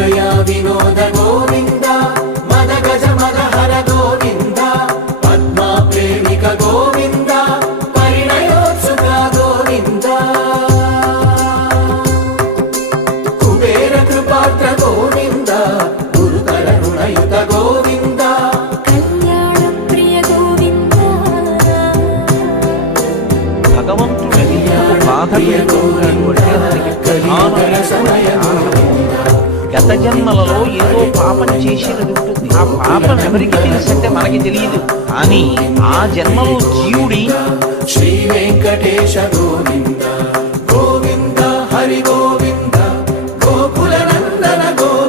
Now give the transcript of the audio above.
మృగయా వినోద గోవింద మద గజ మదహర గోవింద పద్మా ప్రేమిక గోవింద పరిణయోత్సుక గోవింద కుబేర కృపాత్ర గోవింద గురుతర రుణయుత గోవింద కళ్యాణ ప్రియ గోవింద భగవంతుడు బాధ గత జన్మలలో ఏదో పాపం చేసినది ఉంటుంది. ఆ పాపం ఎవరికి తెలుసంటే మనకి తెలియదు. కానీ ఆ జన్మలో జీవుడి శ్రీ వెంకటేశ గోవింద గోవింద హరి గోవింద గోకుల నందన గోవింద